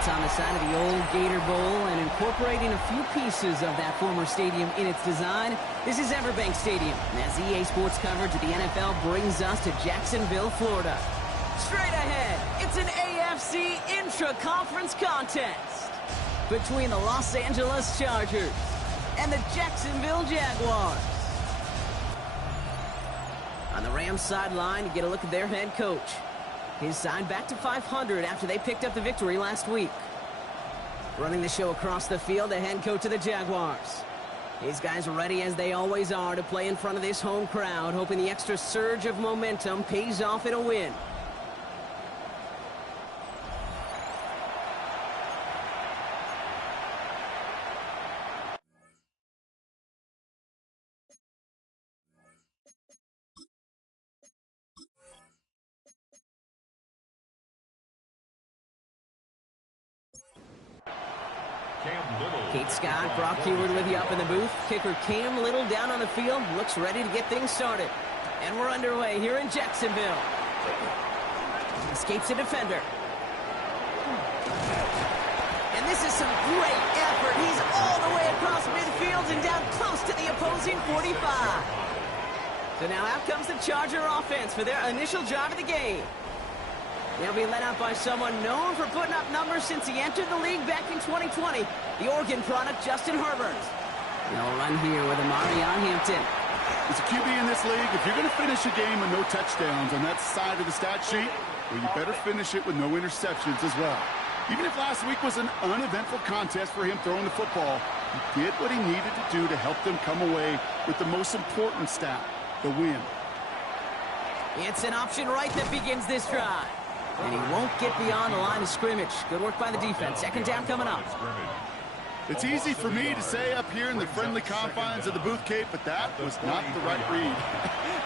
Built on the side of the old Gator Bowl and incorporating a few pieces of that former stadium in its design, this is Everbank Stadium. And as EA Sports coverage of the NFL brings us to Jacksonville, Florida. Straight ahead, it's an AFC intra-conference contest between the Los Angeles Chargers and the Jacksonville Jaguars. On the Rams sideline, you get a look at their head coach. His side back to 500 after they picked up the victory last week. Running the show across the field, the head coach of the Jaguars. These guys are ready as they always are to play in front of this home crowd, hoping the extra surge of momentum pays off in a win. Kate Scott, Brock Heward with you up in the booth. Kicker Cam Little down on the field, looks ready to get things started. And we're underway here in Jacksonville. Escapes a defender. And this is some great effort. He's all the way across midfield and down close to the opposing 45. So now out comes the Charger offense for their initial drive of the game. They'll be led out by someone known for putting up numbers since he entered the league back in 2020, the Oregon product, Justin Herbert. They'll run here with Amari on Hampton. As a QB in this league, if you're going to finish a game with no touchdowns on that side of the stat sheet, well, you better finish it with no interceptions as well. Even if last week was an uneventful contest for him throwing the football, he did what he needed to do to help them come away with the most important stat, the win. It's an option right that begins this drive. And he won't get beyond the line of scrimmage. Good work by the defense. Second down coming up. It's easy for me to say up here in the friendly confines of the booth, Kate, but that was not the right read.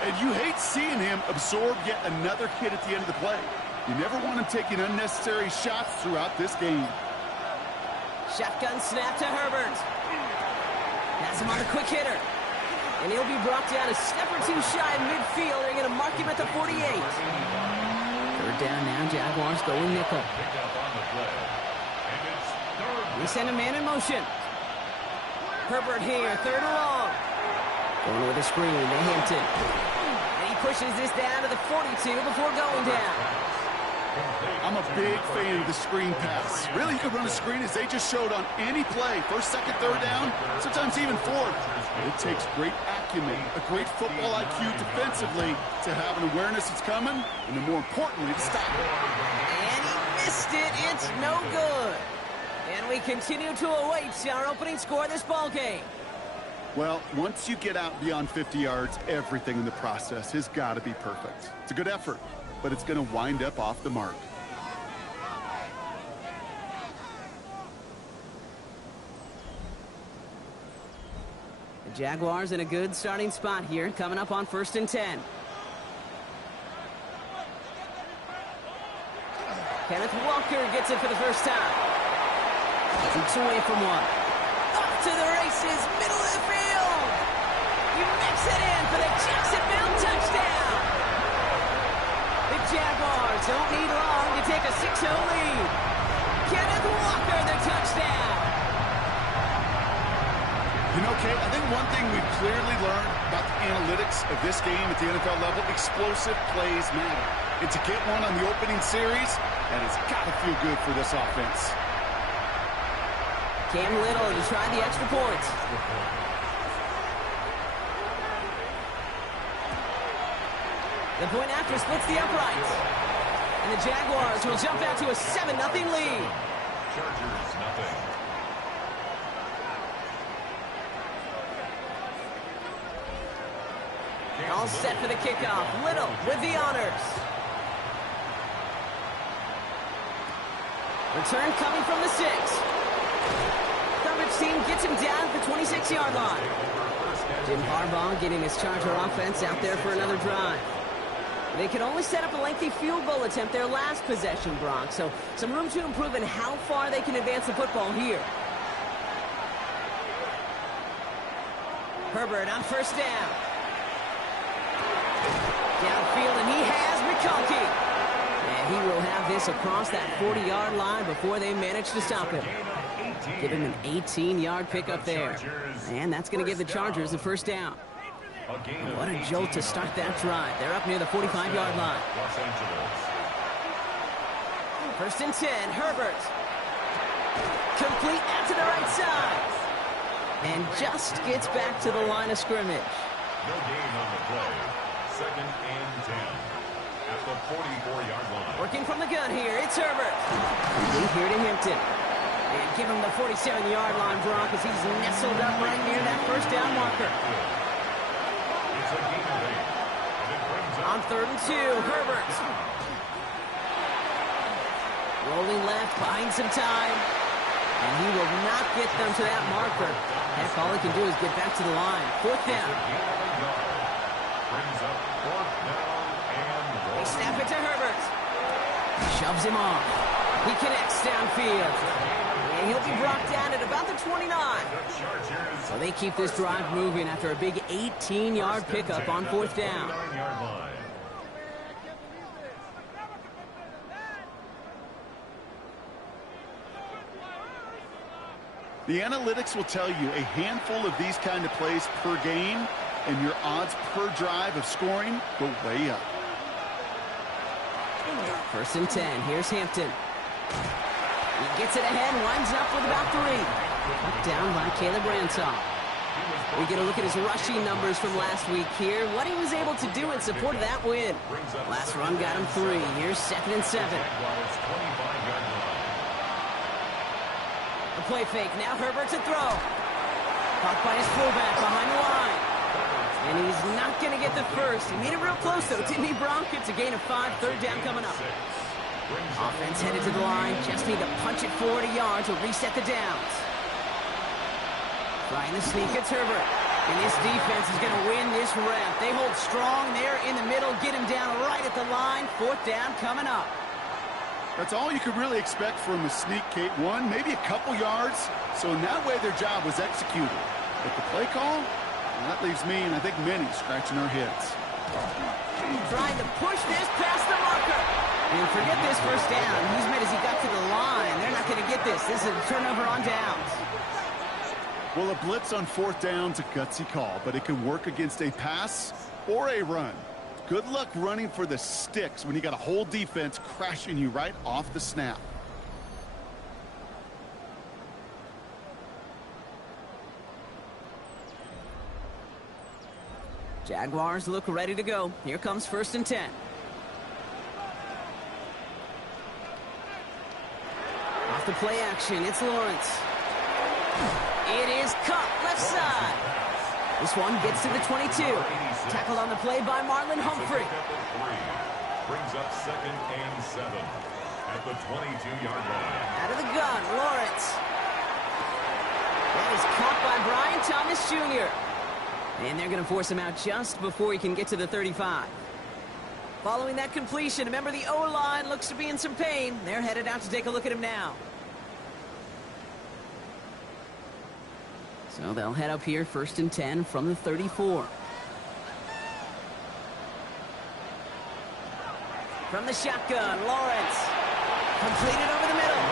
And you hate seeing him absorb yet another hit at the end of the play. You never want him taking unnecessary shots throughout this game. Shotgun snap to Herbert. Has him on the quick hitter. And he'll be brought down a step or two shy of midfield. They're going to mark him at the 48. Third down now, Jaguars going nickel. We send a man in motion. Herbert here, third and long. Going with a screen to Hampton. And he pushes this down to the 42 before going down. I'm a big fan of the screen pass. Really, you can run a screen as they just showed on any play. First, second, third down, sometimes even fourth. It takes great acumen, a great football IQ defensively to have an awareness it's coming, and then more importantly, to stop it. And he missed it. It's no good. And we continue to await our opening score of this ball game. Well, once you get out beyond 50 yards, everything in the process has got to be perfect. It's a good effort, but it's going to wind up off the mark. The Jaguars in a good starting spot here, coming up on 1st and 10. Kenneth Walker gets it for the first time. Takes away from one. Up to the races, middle of the field. He makes it in for the Jacksonville touchdown. The Jaguars don't need long to take a 6-0 lead. Kenneth Walker, the touchdown. You know, Kate, I think one thing we've clearly learned about the analytics of this game at the NFL level, explosive plays matter. And to get one on the opening series, that has got to feel good for this offense. Cam Little to try the extra points. The point after splits the uprights. And the Jaguars will jump out to a 7-0 lead. Chargers, nothing. All set for the kickoff. Little with the honors. Return coming from the 6. Coverage team gets him down at the 26-yard line. Jim Harbaugh getting his Charger offense out there for another drive. They could only set up a lengthy field goal attempt their last possession, Brock, so some room to improve in how far they can advance the football here. Herbert on first down. Downfield, and he has McConkey. And He will have this across that 40-yard line before they manage to stop him. Give him an 18-yard pickup there. And that's going to give the Chargers a first down. What a jolt to start that drive. They're up near the 45-yard line. First and 10, Herbert. Complete out to the right side. And just gets back to the line of scrimmage. No gain on the play. Second and 10 at the 44-yard line. Working from the gun here, it's Herbert. Complete here to Hampton. And give him the 47-yard line, Brock, as he's nestled up right near that first down marker. It's a gain of 8. And it brings up On 3rd and 2, Herbert. Rolling left, buying some time. And he will not get them to that marker. Heck, all he can do is get back to the line. 4th down. brings up 4th down and They snap it to Herbert. Shoves him off. He connects downfield. And he'll be brought down at about the 29. So they keep this drive moving after a big 18-yard pickup on 4th down. The analytics will tell you a handful of these kind of plays per game, and your odds per drive of scoring go way up. 1st and 10. Here's Hampton. He gets it ahead, winds up with about 3. Put down by Caleb Ransaw. We get a look at his rushing numbers from last week here. What he was able to do in support of that win. Last run got him 3. Here's 2nd and 7. A play fake. Now Herbert to throw. Caught by his fullback behind the line. And he's not going to get the first. He made it real close, though, didn't he, Bronk? It's a gain of 5. 3rd down coming up. Offense headed to the line. Just need to punch it 40 yards to reset the downs. Trying to sneak. It's Herbert. And this defense is going to win this rep. They hold strong there in the middle. Get him down right at the line. 4th down coming up. That's all you could really expect from a sneak, Kate. One, maybe a couple yards. So in that way, their job was executed. But the play call, well, that leaves me, and I think many, scratching our heads. Trying to push this past the marker. And forget this first down. He's made as he got to the line. They're not going to get this. This is a turnover on downs. Well, a blitz on 4th down's a gutsy call, but it can work against a pass or a run. Good luck running for the sticks when you got a whole defense crashing you right off the snap. Jaguars look ready to go. Here comes 1st and 10. Off the play action, it's Lawrence. It is caught left side. This one gets to the 22. Tackled on the play by Marlon Humphrey. Brings up 2nd and 7 at the 22-yard line. Out of the gun, Lawrence. That is caught by Brian Thomas Jr. And they're going to force him out just before he can get to the 35. Following that completion, remember the O-line looks to be in some pain. They're headed out to take a look at him now. So they'll head up here 1st and 10 from the 34. From the shotgun, Lawrence. Completed over the middle.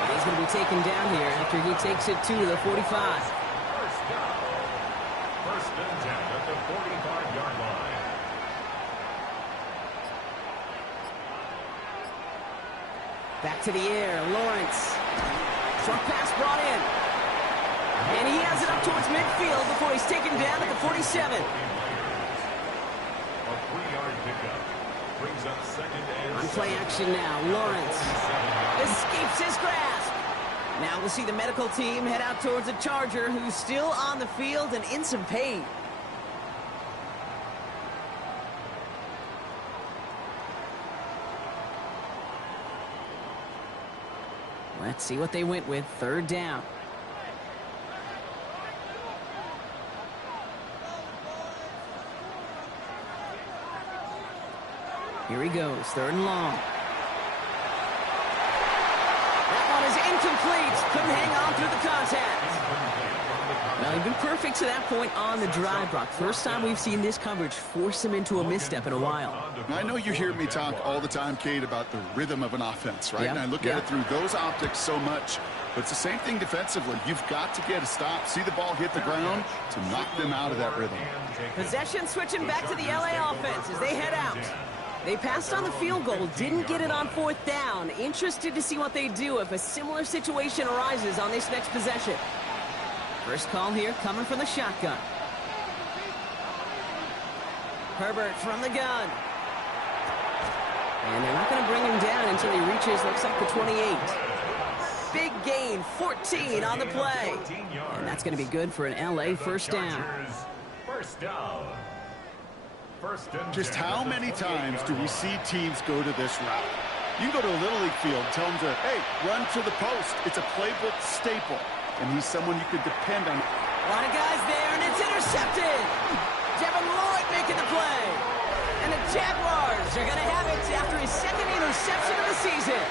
And he's going to be taken down here after he takes it to the 45. First down. 1st and 10 at the 45-yard line. Back to the air, Lawrence. Short pass brought in. And he has it up towards midfield before he's taken down at the 47. A 3-yard pickup. Brings up 2nd and On play action now, Lawrence escapes his grasp. Now we'll see the medical team head out towards a Charger who's still on the field and in some pain. Let's see what they went with. 3rd down. Here he goes, 3rd and long. That one is incomplete. Couldn't hang on through the contact. Well, he's been perfect to that point on the drive, Brock. First time we've seen this coverage force him into a misstep in a while. I know you hear me talk all the time, Kate, about the rhythm of an offense, right? Yeah, And I look at it through those optics so much. But it's the same thing defensively. You've got to get a stop, see the ball hit the ground to knock them out of that rhythm. Possession switching back to the LA offense as they head out. They passed on the field goal, didn't get it on 4th down. Interested to see what they do if a similar situation arises on this next possession. First call here coming from the shotgun. Herbert from the gun. And they're not going to bring him down until he reaches, looks like the 28. Big gain, 14 on the play. And that's going to be good for an LA first down. Just how many times do we see teams go to this route? You can go to a Little League field, tell them to, hey, run to the post. It's a playbook staple. And he's someone you could depend on. A lot of guys there, and it's intercepted. Devin Lloyd making the play. And the Jaguars are going to have it after his second interception of the season.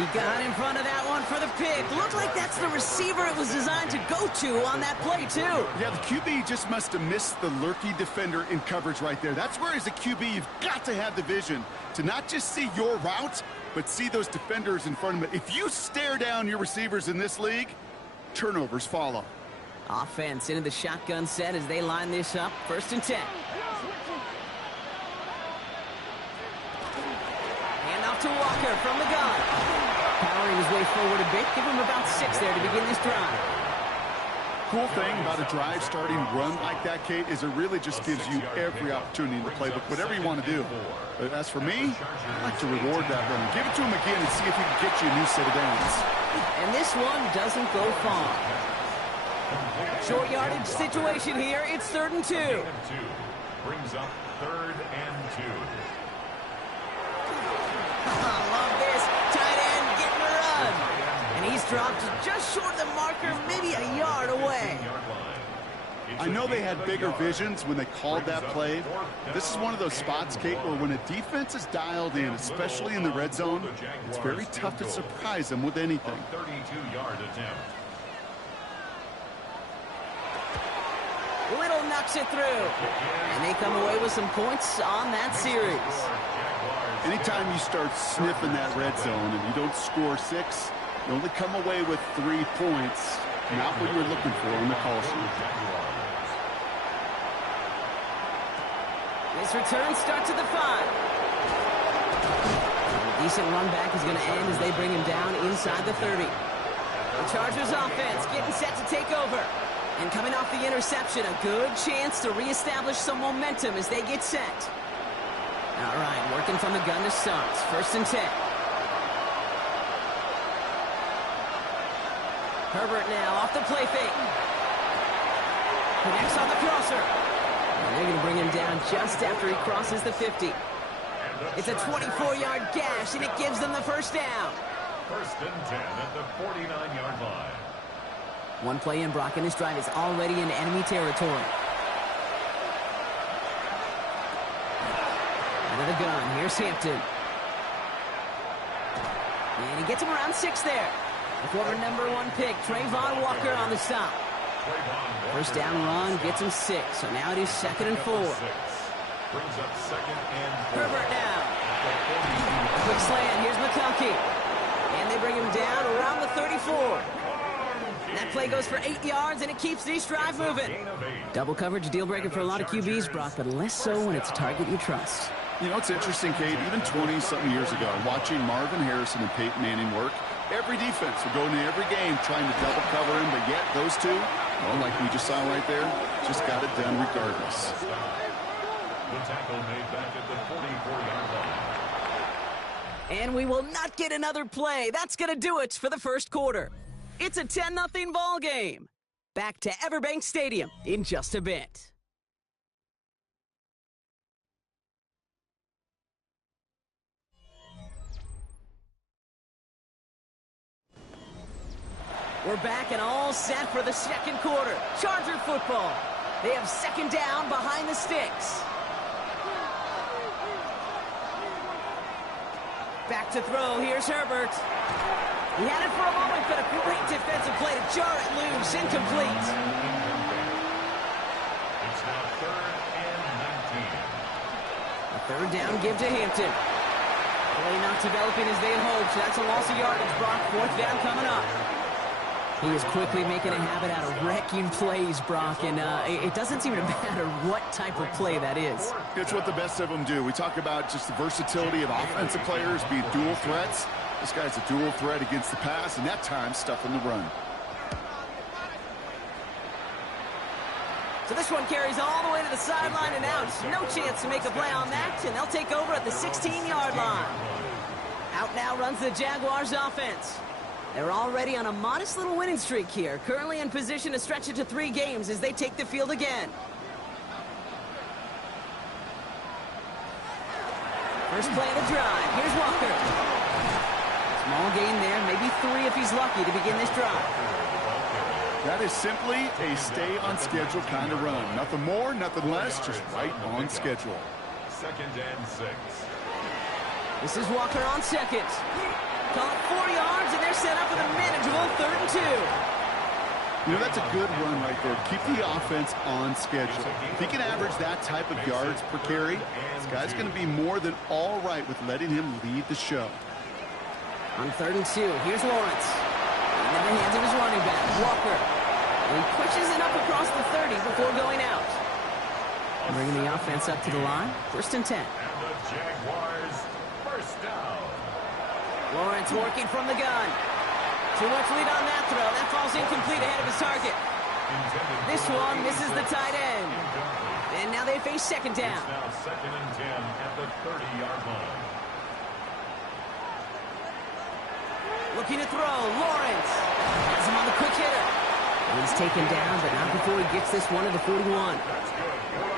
He got in front of that one for the pick. Looked like that's the receiver it was designed to go to on that play, too. Yeah, the QB just must have missed the lurky defender in coverage right there. That's where, as a QB, you've got to have the vision to not just see your route, but see those defenders in front of it. If you stare down your receivers in this league, turnovers follow. Offense into the shotgun set as they line this up. 1st and 10. Hand off to Walker from the gun. Powering his way forward a bit. Give him about 6 there to begin this drive. Cool thing about a drive starting run like that, Kate, is it really just gives you every opportunity in the playbook, whatever you want to do. But as for me, I like to reward that run. Give it to him again and see if he can get you a new set of downs. And this one doesn't go far. Short yardage situation here. It's 3rd and 2. Brings up 3rd and 2. I love this. Tight end getting a run. And he's dropped just short of the marker, maybe a yard away. I know they had bigger visions when they called that play. This is one of those spots, Kate, where when a defense is dialed in, especially in the red zone, it's very tough to surprise them with anything. 32-yard attempt. Little knocks it through. And they come away with some points on that series. Anytime you start sniffing that red zone and you don't score 6, you only come away with 3 points. Not what you were looking for on the call sheet. This return starts at the 5. A decent run back is going to end as they bring him down inside the 30. The Chargers offense getting set to take over. And coming off the interception, a good chance to reestablish some momentum as they get set. All right, working from the gun to start. 1st and 10. Herbert now off the play fake. Connects on the crosser. And they're going to bring him down just after he crosses the 50. It's a 24-yard gash, and it gives them the 1st down. 1st and 10 at the 49-yard line. One play in, Brock, and this drive is already in enemy territory. Out of the gun, here's Hampton. And he gets him around 6 there. The former #1 pick, Trayvon Walker on the stop. 1st down run gets him 6, so now it is 2nd and 4. Brings up 2nd and 4. Herbert now. Quick slant, here's McConkey. And they bring him down around the 34. That play goes for 8 yards, and it keeps this drive moving. Double coverage deal breaker for a lot of QBs, Brock, but less so when it's a target you trust. You know, it's interesting, Kate, even 20-something years ago, watching Marvin Harrison and Peyton Manning work, every defense would go into every game trying to double cover him, but yet those two, well, like we just saw right there, just got it done regardless. The tackle made back at the 44-yard line. And we will not get another play. That's going to do it for the 1st quarter. It's a 10-0 ball game. Back to Everbank Stadium in just a bit. We're back and all set for the 2nd quarter. Charger football. They have 2nd down behind the sticks. Back to throw. Here's Herbert. He had it for a moment, but a great defensive play to jar it loose. Incomplete. It's now 3rd and 19. A third down give to Hampton. Play not developing as they had hoped. That's a loss of yardage, Brock. 4th down coming up. He is quickly making a habit out of wrecking plays, Brock, and it doesn't seem to matter what type of play that is. It's what the best of them do. We talk about just the versatility of offensive players being dual threats. This guy's a dual threat against the pass, and that time stuffing the run. So this one carries all the way to the sideline and out. No chance to make a play on that, and they'll take over at the 16-yard line. Out now runs the Jaguars offense. They're already on a modest little winning streak here, currently in position to stretch it to 3 games as they take the field again. First play of the drive. Here's Walker. Small gain there, maybe 3 if he's lucky to begin this drive. That is simply a stay-on-schedule kind of run. Nothing more, nothing less, just right on schedule. 2nd and 6. This is Walker on second. Call it 4 yards, and they're set up with a manageable 3rd and 2. You know, that's a good run right there. Keep the offense on schedule. If he can average that type of yards per carry, this guy's going to be more than all right with letting him lead the show. On 3rd and 2, here's Lawrence. In the hands of his running back, Walker. And he pushes it up across the 30 before going out. Bringing the offense up to the line, 1st and 10. And the Jaguars, 1st down. Lawrence working from the gun. Too much lead on that throw. That falls incomplete ahead of his target. This one misses the tight end. And now they face 2nd down. It's now 2nd and 10 at the 30-yard line. Looking to throw, Lawrence. Has him on the quick hitter. And he's taken down, but not before he gets this one to the 41.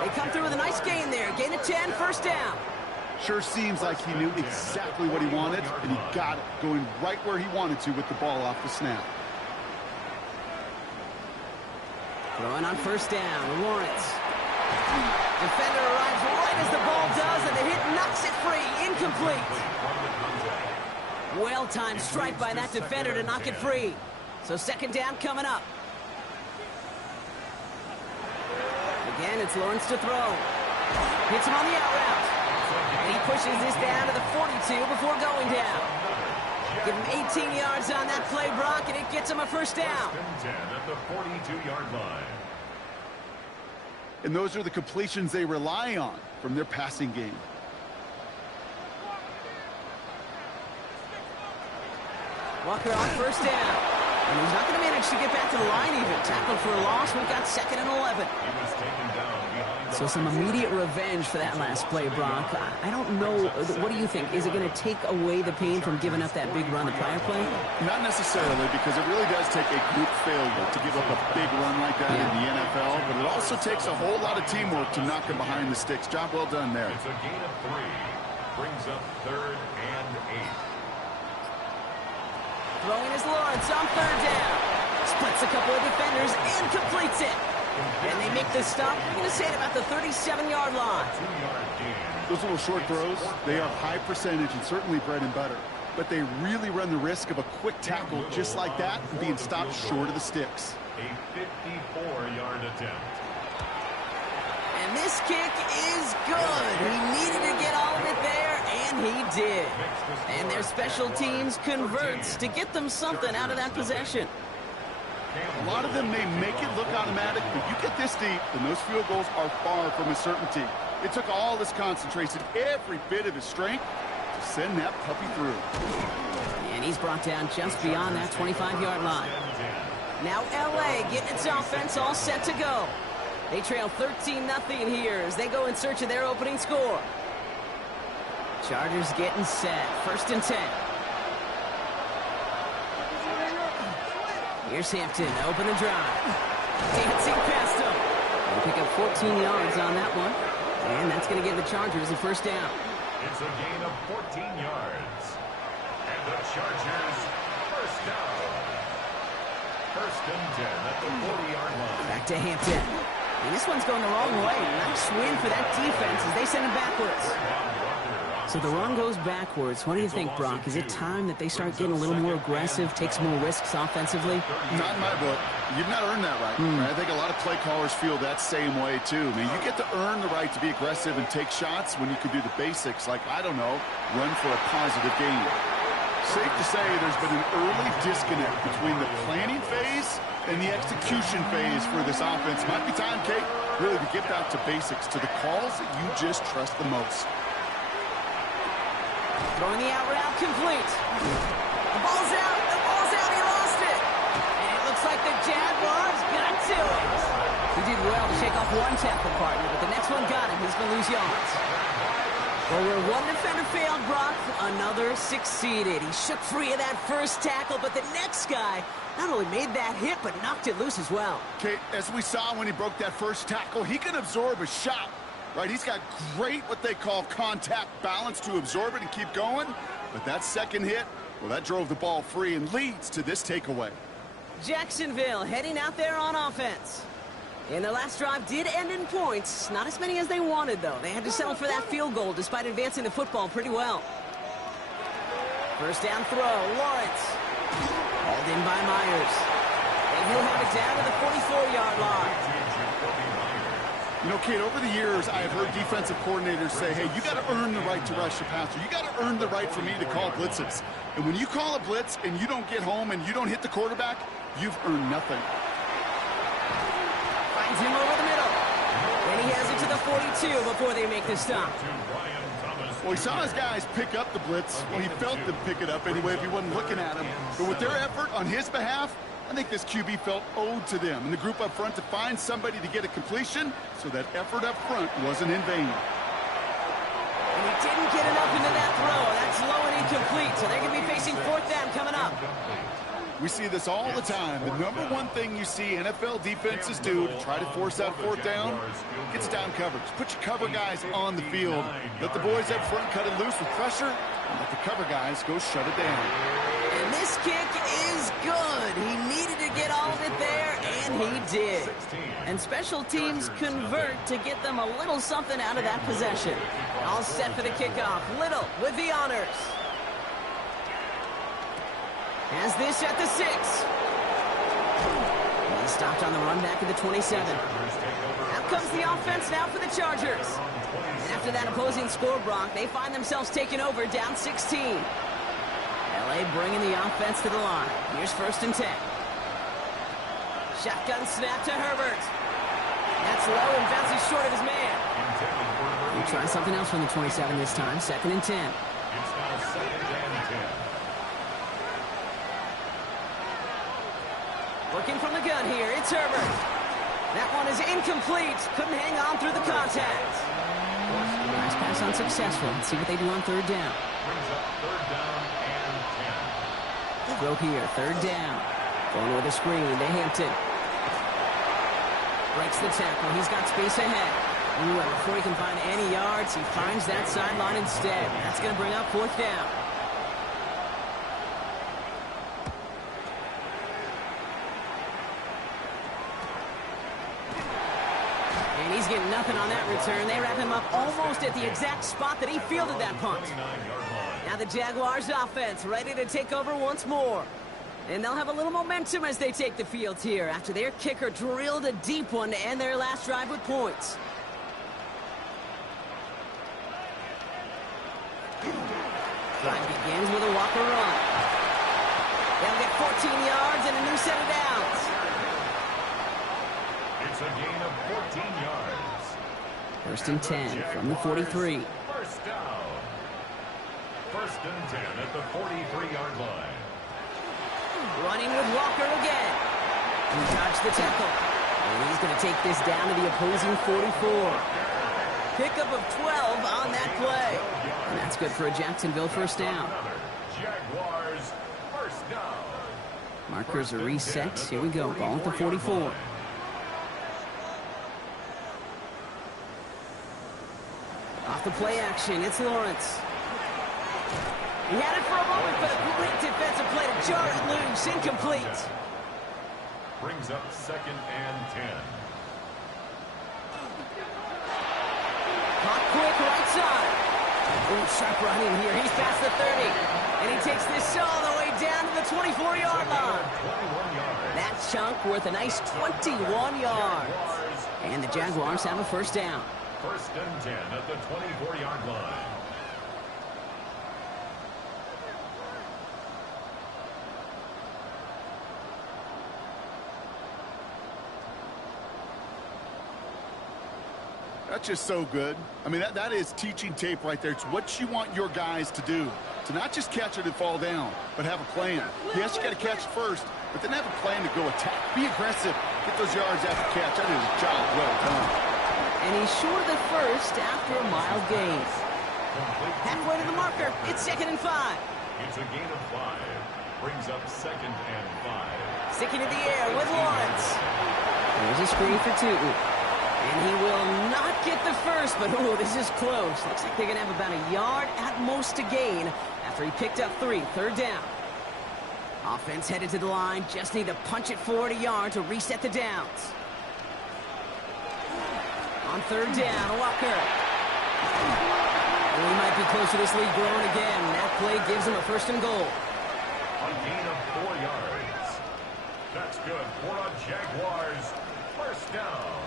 They come through with a nice gain there. Gain of 10, 1st down. Sure seems like he knew exactly what he wanted, and he got it, going right where he wanted to with the ball off the snap. Throwing on 1st down, Lawrence. Defender arrives right as the ball does, and the hit knocks it free. Incomplete. Well-timed strike by that defender to knock it free. So 2nd down coming up. Again, it's Lawrence to throw. Hits him on the out route. And he pushes this down to the 42 before going down. Give him 18 yards on that play, Brock, and it gets him a 1st down. 1st and 10 at the 42-yard line. And those are the completions they rely on from their passing game. Walker on 1st down. And he's not going to manage to get back to the line even. Tackled for a loss. We've got 2nd and 11. He was taken down behind the So some immediate revenge for that last play, Brock. I don't know. What do you think? Is it going to take away the pain from giving up that big run the prior play? Not necessarily, because it really does take a group failure to give up a big run like that in the NFL, but it also takes a whole lot of teamwork to knock him behind the sticks. Job well done there. It's a gain of 3. Brings up 3rd and 8. Throwing is Lawrence on 3rd down. Splits a couple of defenders and completes it. And they make the stop. We're going to say it about the 37-yard line. 2-yard gain. Those little short throws, they are high percentage and certainly bread and butter. But they really run the risk of a quick tackle just like that and being stopped short of the sticks. A 54-yard attempt. And this kick is good. He needed to get all of it there, and he did. And their special teams converts to get them something out of that possession. A lot of them may make it look automatic, but you get this deep, and those field goals are far from a certainty. It took all this concentration, every bit of his strength, to send that puppy through. And he's brought down just beyond that 25-yard line. Now L.A. getting its offense all set to go. They trail 13-0 here as they go in search of their opening score. Chargers getting set. 1st and 10. Here's Hampton, open the drive. Dancing past him. They pick up 14 yards on that one. And that's going to give the Chargers a 1st down. It's a gain of 14 yards. And the Chargers, 1st down. 1st and 10 at the 40-yard line. Back to Hampton. And this one's going the wrong way. Nice win for that defense as they send him backwards. So the run goes backwards. What do you think, Brock? Is it time that they start getting a little more aggressive, take some more risks offensively? Not in my book. You've not earned that right. I think a lot of play callers feel that same way, too. I mean, you get to earn the right to be aggressive and take shots when you can do the basics, like, I don't know, run for a positive gain. Safe to say there's been an early disconnect between the planning phase and the execution phase for this offense. Might be time, Kate, really to get back to basics, to the calls that you just trust the most. Throwing the out route complete. The ball's out. The ball's out. He lost it. And it looks like the Jaguars got to it. He did well to shake off one tackle partner, but the next one got him. He's going to lose yards. Well, where one defender failed, Brock, another succeeded. He shook free of that first tackle, but the next guy not only made that hit, but knocked it loose as well. Kate, as we saw when he broke that first tackle, he can absorb a shot. Right, he's got great what they call contact balance to absorb it and keep going. But that second hit, well, that drove the ball free and leads to this takeaway. Jacksonville heading out there on offense. And their last drive did end in points. Not as many as they wanted, though. They had to settle for that field goal despite advancing the football pretty well. First down throw, Lawrence. Hauled in by Myers. And he'll have it down to the 44-yard line. You know, Kate, over the years, I have heard defensive coordinators say, hey, you got to earn the right to rush the passer. You got to earn the right for me to call blitzes. And when you call a blitz and you don't get home and you don't hit the quarterback, you've earned nothing. Finds him over the middle. And he has it to the 42 before they make the stop. Well, he saw his guys pick up the blitz. Well, he felt them pick it up anyway if he wasn't looking at him. But with their effort on his behalf, I think this QB felt owed to them and the group up front to find somebody to get a completion, so that effort up front wasn't in vain. And he didn't get enough into that throw. That's low and incomplete, so they're going to be facing fourth down coming up. We see this all the time. The number one thing you see NFL defenses do to try to force out fourth down, it's down coverage. Put your cover guys on the field. Let the boys up front cut it loose with pressure, and let the cover guys go shut it down. And this kick is good. He needed to get all of it there, and he did. And special teams convert to get them a little something out of that possession. All set for the kickoff. Little with the honors. Has this at the 6. He stopped on the run back at the 27. Out comes the offense now for the Chargers. And after that opposing score, Brock, they find themselves taking over down 16. LA bringing the offense to the line. Here's first and 10. Shotgun snap to Herbert. That's low and bounces short of his man. He'll try something else from the 27 this time. Second and 10. It's now second and 10. Working from the gun here, it's Herbert. That one is incomplete. Couldn't hang on through the contact. Nice pass unsuccessful. Let's see what they do on third down. Brings up third down and 10. Throw here, third down. Going with a screen to Hampton. Breaks the tackle. He's got space ahead. Ooh, and before he can find any yards, he finds that sideline instead. That's going to bring up fourth down. And he's getting nothing on that return. They wrap him up almost at the exact spot that he fielded that punt. Now the Jaguars offense ready to take over once more. And they'll have a little momentum as they take the field here after their kicker drilled a deep one to end their last drive with points. Drive begins with a Walker run. They'll get 14 yards and a new set of downs. It's a gain of 14 yards. First and 10 from the 43. First down. First and 10 at the 43-yard line. Running with Walker again. He dodged the tackle. And he's going to take this down to the opposing 44. Pickup of 12 on that play. And that's good for a Jacksonville first down. Jaguars first down. Markers are reset. Here we go. Ball at the 44. Off the play action, it's Lawrence. He had it for a moment, but a great defensive play to jar it loose. Incomplete. Brings up second and 10. Caught quick right side. Ooh, sharp running here. He's past the 30. And he takes this all the way down to the 24-yard line. That chunk worth a nice 21 yards. And the Jaguars have a first down. First and 10 at the 24-yard line. That's just so good. I mean, that is teaching tape right there. It's what you want your guys to do. To not just catch it and fall down, but have a plan. Yes, you got to catch it first, but then have a plan to go attack. Be aggressive. Get those yards after catch. That is a job well done. And he's short of the first after a mild gain. Halfway to the marker. It's 2nd and 5. It's a gain of 5. Brings up 2nd and 5. Sticking in the air with Lawrence. There's a screen for 2. And he will not get the first, but ooh, this is close. Looks like they're going to have about a yard at most to gain after he picked up 3. 3rd down. Offense headed to the line. Just need to punch it forward a yard to reset the downs. On 3rd down, Walker. Well, he might be close to this lead growing again. That play gives him a 1st and goal. A gain of 4 yards. That's good for a Jaguars first down.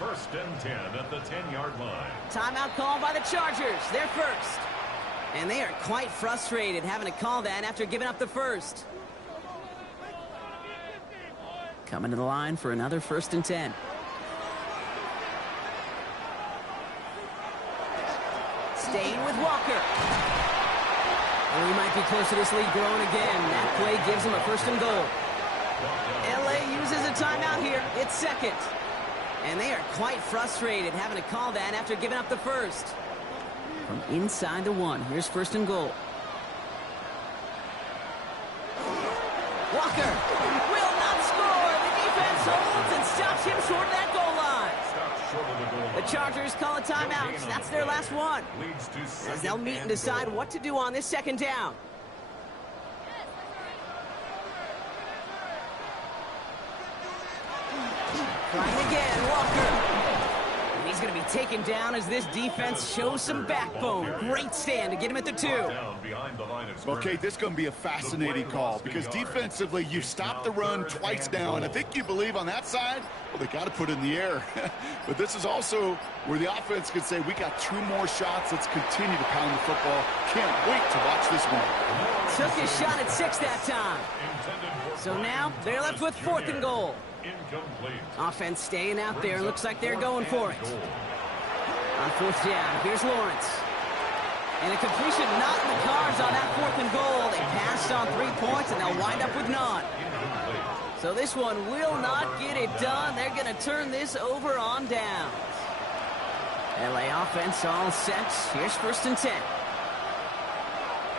1st and 10 at the 10-yard line. Timeout called by the Chargers. They're first. And they are quite frustrated having to call that after giving up the first. Coming to the line for another 1st and 10. Staying with Walker. Well, he might be close to this lead growing again. That play gives him a 1st and goal. LA uses a timeout here. It's 2nd. And they are quite frustrated having to call that after giving up the first. From inside the 1, here's 1st and goal. Walker will not score. The defense holds and stops him short of that goal line. The Chargers call a timeout. That's their last one. As they'll meet and decide what to do on this 2nd down. Trying again, Walker. And he's going to be taken down as this defense shows some backbone. Great stand to get him at the 2. Okay, this is going to be a fascinating call because defensively, you stopped the run twice now, and I think you believe on that side, well, they got to put it in the air. But this is also where the offense can say, we got 2 more shots. Let's continue to pound the football. Can't wait to watch this one. Took his shot at 6 that time. So now they're left with 4th and goal. Incomplete. Offense staying out there. Looks like they're going for it. On 4th down, here's Lawrence. And a completion not in the cards on that 4th and goal. They passed on 3 points, and they'll wind up with none. So this one will not get it done. They're going to turn this over on downs. LA offense all set. Here's 1st and 10.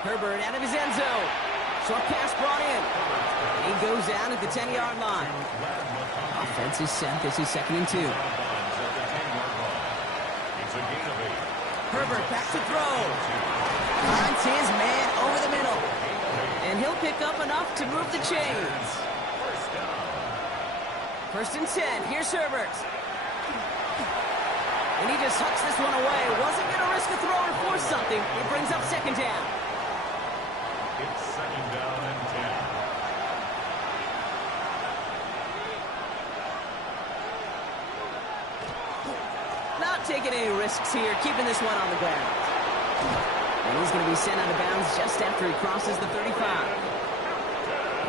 Herbert out of his end zone. Short pass brought in. He goes down at the 10-yard line. Offense is set. This is 2nd and 2. Herbert back to throw. Finds his man over the middle. And he'll pick up enough to move the chains. 1st and 10. Here's Herbert. And he just hucks this one away. Wasn't going to risk a throw or force something. It brings up 2nd down. It's 2nd down and 10. Not taking any risks here, keeping this one on the ground. And he's going to be sent out of bounds just after he crosses the 35.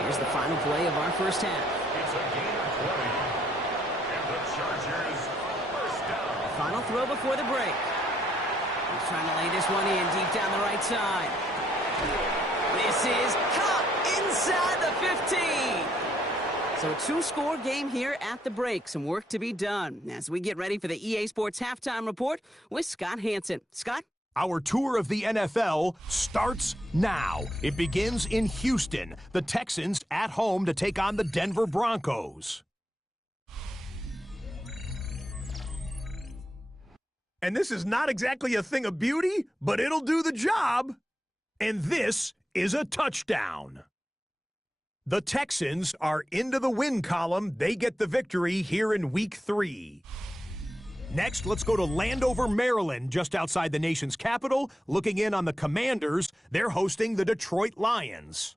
Here's the final play of our first half. It's a gain of 20. And the Chargers first down. Final throw before the break. He's trying to lay this one in deep down the right side. This is caught inside the 15. So a 2-score game here at the break. Some work to be done as we get ready for the EA Sports Halftime Report with Scott Hansen. Scott? Our tour of the NFL starts now. It begins in Houston. The Texans at home to take on the Denver Broncos. And this is not exactly a thing of beauty, but it'll do the job. And this is a touchdown. The Texans are into the win column. They get the victory here in Week 3. Next, let's go to Landover, Maryland, just outside the nation's capital. Looking in on the Commanders, they're hosting the Detroit Lions.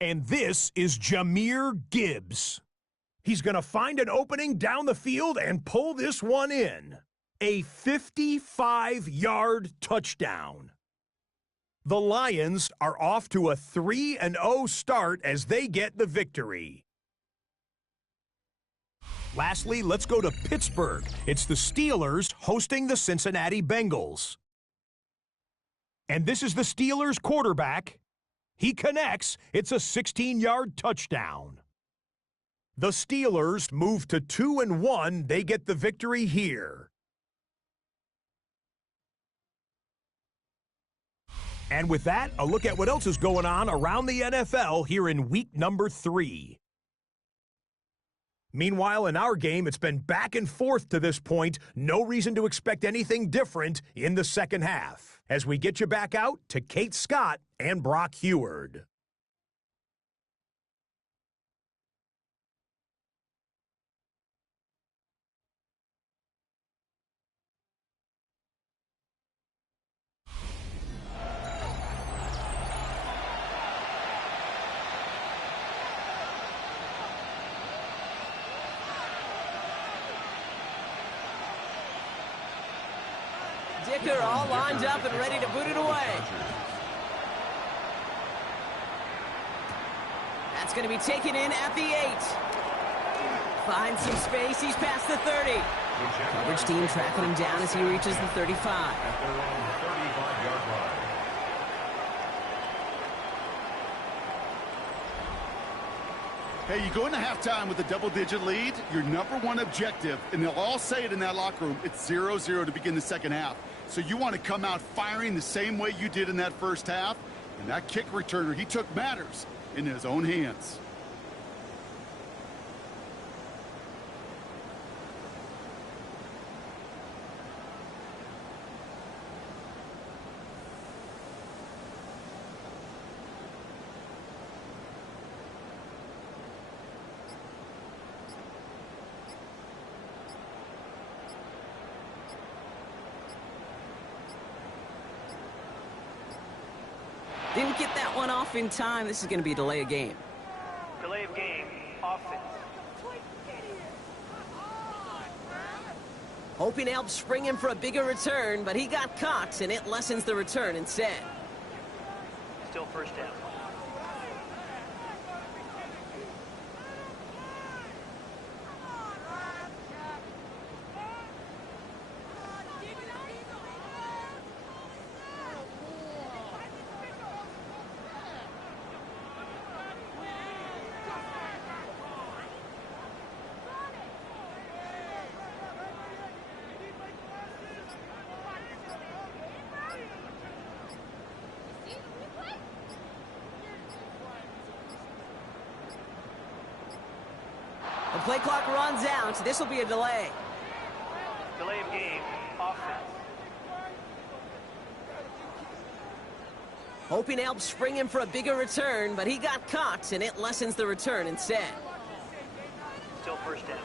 And this is Jahmyr Gibbs. He's going to find an opening down the field and pull this one in. A 55-yard touchdown. The Lions are off to a 3-0 start as they get the victory. Lastly, let's go to Pittsburgh. It's the Steelers hosting the Cincinnati Bengals. And this is the Steelers quarterback. He connects. It's a 16-yard touchdown. The Steelers move to 2-1. They get the victory here. And with that, a look at what else is going on around the NFL here in week number 3. Meanwhile, in our game, it's been back and forth to this point. No reason to expect anything different in the second half. As we get you back out to Kate Scott and Brock Heward. Dicker all lined up and ready to boot it away. That's going to be taken in at the 8. Finds some space. He's past the 30. Coverage team tracking him down as he reaches the 35. At their own 35-yard line. Hey, you go into halftime with a double-digit lead, your number one objective, and they'll all say it in that locker room, it's 0-0 to begin the second half. So you want to come out firing the same way you did in that first half, and that kick returner, he took matters in his own hands. Didn't get that one off in time. This is going to be a delay of game. Delay of game, offense. Hoping to help spring him for a bigger return, but he got caught, and it lessens the return instead. Still first down. The play clock runs out, so this will be a delay. Delay of game, offense. Hoping to help spring him for a bigger return, but he got caught, and it lessens the return instead. Still first down.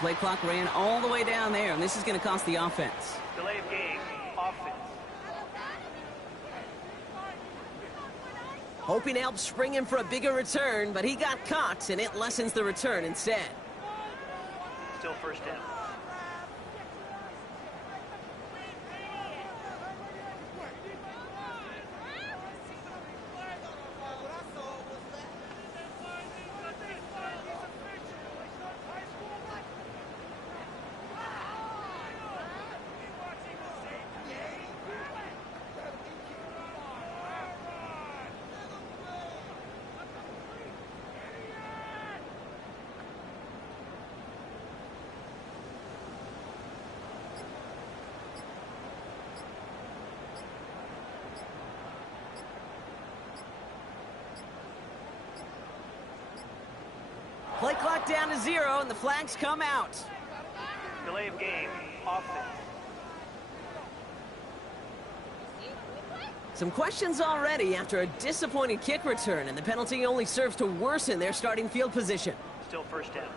Play clock ran all the way down there, and this is going to cost the offense. Delay of game, offense. Hoping to help spring him for a bigger return, but he got caught, and it lessens the return instead. Still first down. Play clock down to 0, and the flags come out. Delay of game, offense. Some questions already after a disappointing kick return, and the penalty only serves to worsen their starting field position. Still first down.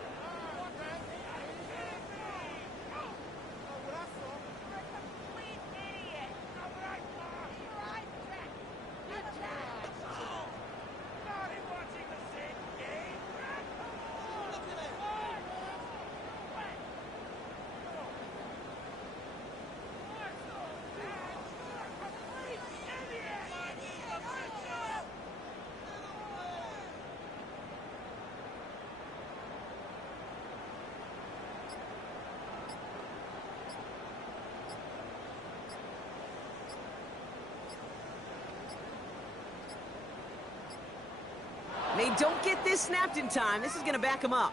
They don't get this snapped in time. This is going to back them up.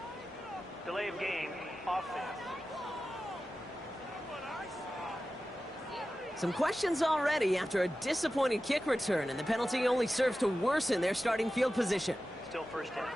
Delay of game, offense. Some questions already after a disappointing kick return, and the penalty only serves to worsen their starting field position. Still first down.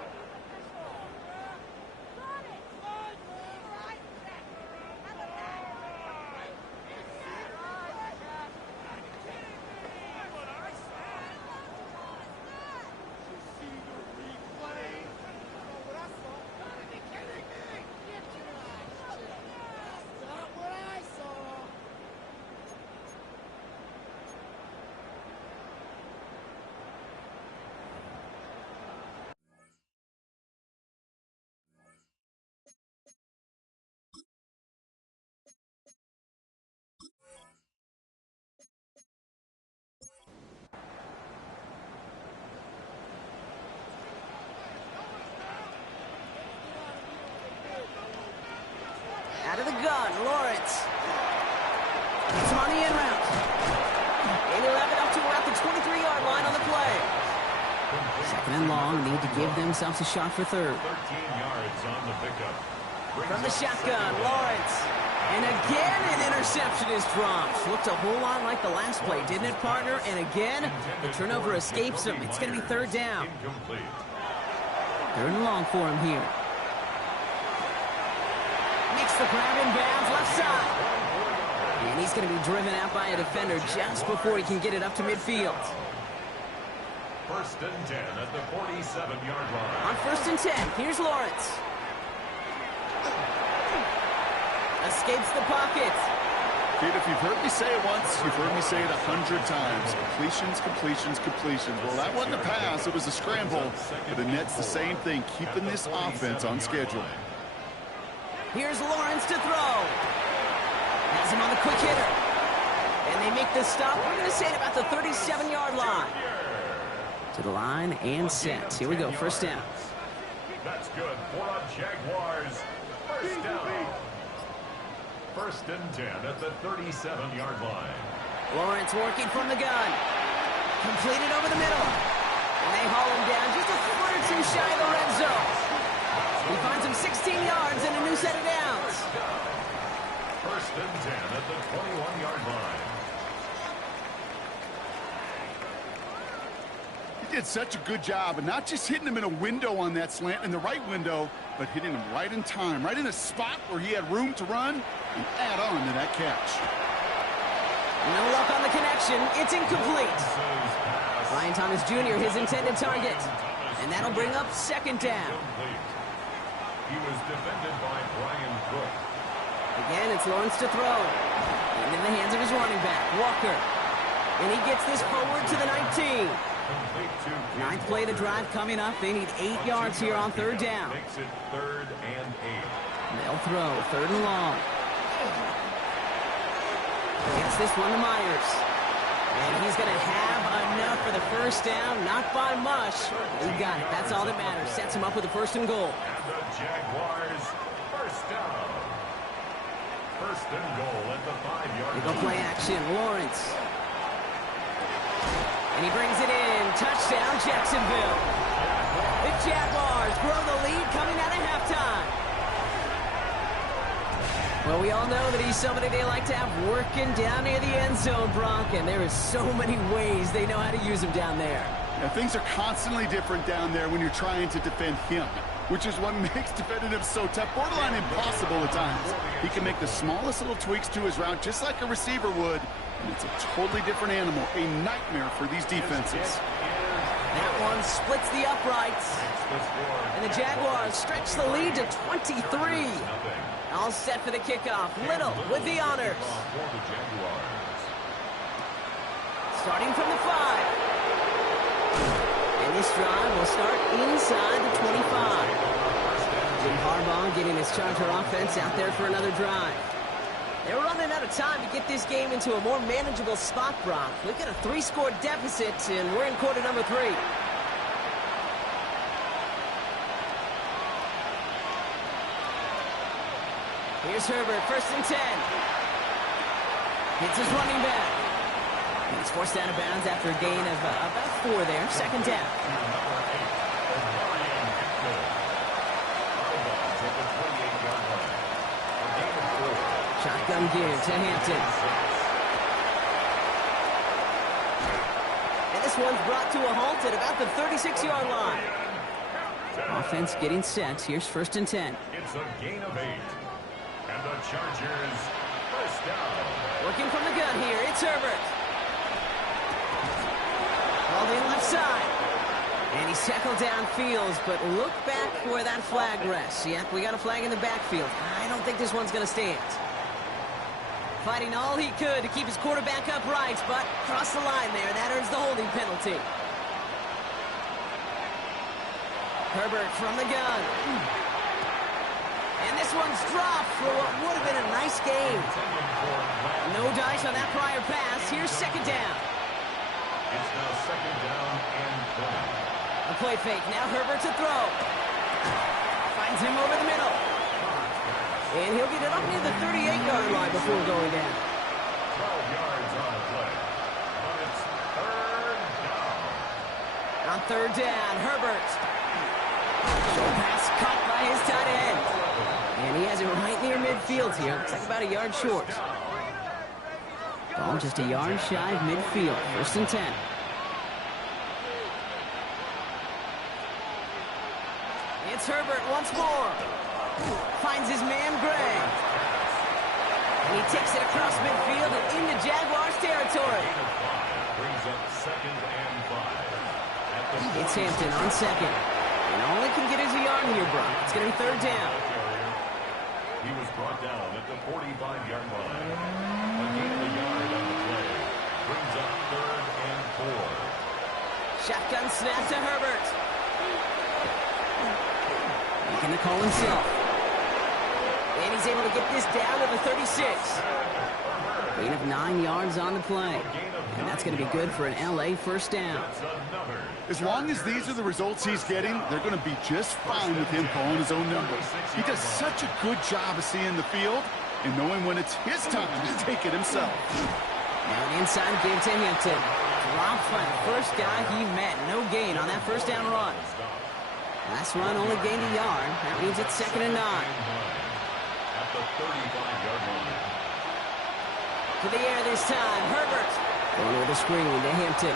Out of the gun, Lawrence. It's on the end route. And he'll have it up to around the 23-yard line on the play. Second and long, need to give themselves a shot for third. 13 yards on the pickup. From the shotgun, Lawrence. And again, an interception is dropped. Looked a whole lot like the last play, didn't it, partner? And again, the turnover escapes him. It's going to be third down. Incomplete. Third and long for him here. Makes the grab in bounds, left side. And he's going to be driven out by a defender just before he can get it up to midfield. First and 10 at the 47-yard line. On first and 10, here's Lawrence. Escapes the pocket. Kid, if you've heard me say it once, you've heard me say it 100 times. Completions, completions, completions. Well, that wasn't a pass. It was a scramble. But the net's the same thing, keeping this offense on schedule. Here's Lawrence to throw. Has him on the quick hitter. And they make the stop. We're going to say it about the 37-yard line. To the line and set. Here we go, first down. That's good for the Jaguars. First down. First and 10 at the 37-yard line. Lawrence working from the gun. Completed over the middle. And they haul him down just a foot or two shy of the red zone. He finds him 16 yards and a new set of downs. First and 10 at the 21-yard line. He did such a good job of not just hitting him in a window on that slant, in the right window, but hitting him right in time, right in a spot where he had room to run and add on to that catch. No luck on the connection. It's incomplete. Ryan Thomas Jr., his intended target. And that'll bring up second down. He was defended by Brian Cook. Again, it's Lawrence to throw. Into the hands of his running back, Walker. And he gets this forward to the 19. Ninth play of the drive coming up. They need 8 yards here on third down. Makes it third and 8. They'll throw, third and long. Gets this one to Myers. And he's going to have enough for the first down. Not by much. He got it. That's all that matters. Sets him up with a first and goal. And the Jaguars, first down. First and goal at the 5-yard They go play action. Lawrence. And he brings it in. Touchdown, Jacksonville. The Jaguars grow the lead coming out of halftime. Well, we all know that he's somebody they like to have working down near the end zone, Brock, and there is so many ways they know how to use him down there. Now, things are constantly different down there when you're trying to defend him. which is what makes defending him so tough, borderline impossible at times. He can make the smallest little tweaks to his route just like a receiver would, and it's a totally different animal, a nightmare for these defenses. That one splits the uprights. And the Jaguars stretch the lead to 23. All set for the kickoff. Little with the honors. Starting from the 5. And this drive will start inside the 25. Jim Harbaugh getting his Charger offense out there for another drive. They're running out of time to get this game into a more manageable spot, Brock. We've got a 3-score deficit, and we're in quarter number 3. Here's Herbert, 1st and 10. Hits his running back. He's forced out of bounds after a gain of about 4 there. 2nd down. Shotgun give to Hampton. And this one's brought to a halt at about the 36-yard line. Offense getting set. Here's 1st and 10. It's a gain of 8. And the Chargers, 1st down. Working from the gun here, it's Herbert. Ball in left side. And he's tackled downfield, but look back where that flag rests. Yep, we got a flag in the backfield. I don't think this one's going to stand. Fighting all he could to keep his quarterback upright, but crossed the line there. That earns the holding penalty. Herbert from the gun. And this one's dropped for what would have been a nice game. No dice on that prior pass. Here's 2nd down. It's now 2nd down and 20. A play fake. Now Herbert to throw. Finds him over the middle. And he'll get it up near the 38-yard line before going down. 12 yards on the play. But it's 3rd down. On 3rd down, Herbert. Short pass caught by his tight end. And he has it right near midfield here. Looks like about a yard short. Ball just a yard shy of midfield. 1st and 10. It's Herbert once more. Finds his man, Gray. And he takes it across midfield and into Jaguars territory. Brings up 2nd and 5. It's Hampton on 2nd. And all he can get is a yard here, Brock. It's going to be 3rd down. He was brought down at the 45-yard line. A gain of a yard on the play. Brings up 3rd and 4. Shotgun snap to Herbert. Making the call himself. And he's able to get this down to the 36. Gain of 9 yards on the play. And that's going to be good for an LA 1st down. As long as these are the results he's getting, they're going to be just fine with him calling his own numbers. He does such a good job of seeing the field and knowing when it's his time to take it himself. Now an inside give to Hampton. Dropped by the first guy he met. No gain on that 1st down run. Last run only gained a yard. That means it's 2nd and 9. At the 35-yard line. To the air this time. Herbert. Going over the screen to Hampton.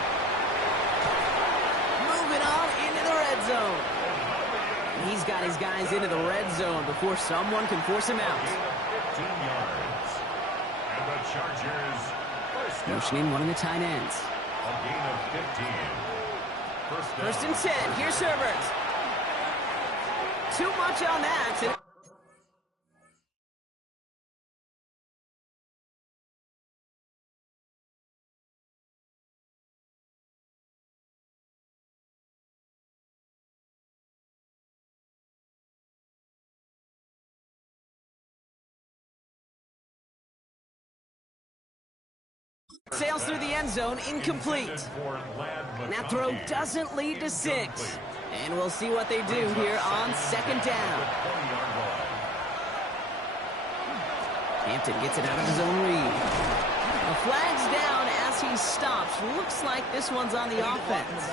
Moving on into the red zone. He's got his guys into the red zone before someone can force him out. 15 yards. And the Chargers, 1st down. Motioning one of the tight ends. A gain of 15. 1st and 10. Here's Herbert. Too much on that. Sails through the end zone, incomplete. That throw doesn't lead to 6. And we'll see what they do here on 2nd down. Hampton gets it out of his own read. The flag's down as he stops. Looks like this one's on the offense.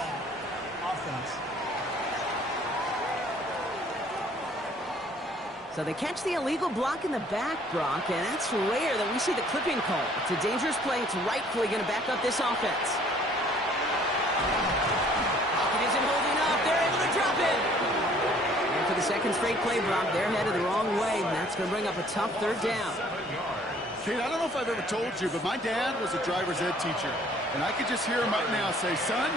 So they catch the illegal block in the back, Brock, and that's rare that we see the clipping call. It's a dangerous play. It's rightfully going to back up this offense. Pocket isn't holding up. They're able to drop it. And for the second straight play, Brock. They're headed the wrong way, and that's going to bring up a tough third down. Kate, I don't know if I've ever told you, but my dad was a driver's ed teacher. And I could just hear him right now say, son,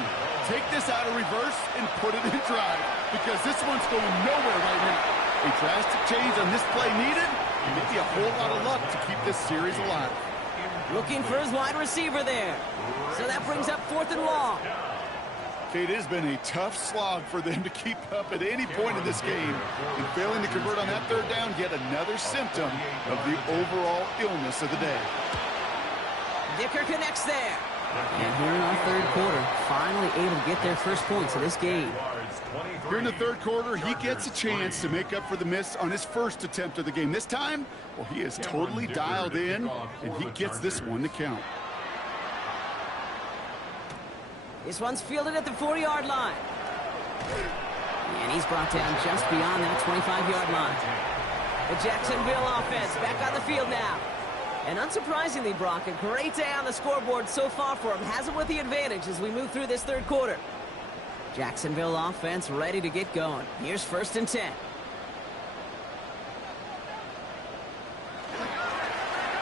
take this out of reverse and put it in drive, because this one's going nowhere right now. A drastic change on this play needed, and maybe a whole lot of luck to keep this series alive. Looking for his wide receiver there. So that brings up 4th and long. Kate, it has been a tough slog for them to keep up at any point in this game. And failing to convert on that third down, yet another symptom of the overall illness of the day. Dicker connects there. And here in our third quarter, finally able to get their first points of this game. Here in the third quarter, he gets a chance to make up for the miss on his first attempt of the game. This time, well, he is totally dialed in, and he gets this one to count. This one's fielded at the 40-yard line. And he's brought down just beyond that 25-yard line. The Jacksonville offense back on the field now. And unsurprisingly, Brock, a great day on the scoreboard so far for him. Has him with the advantage as we move through this third quarter. Jacksonville offense ready to get going. Here's 1st and 10.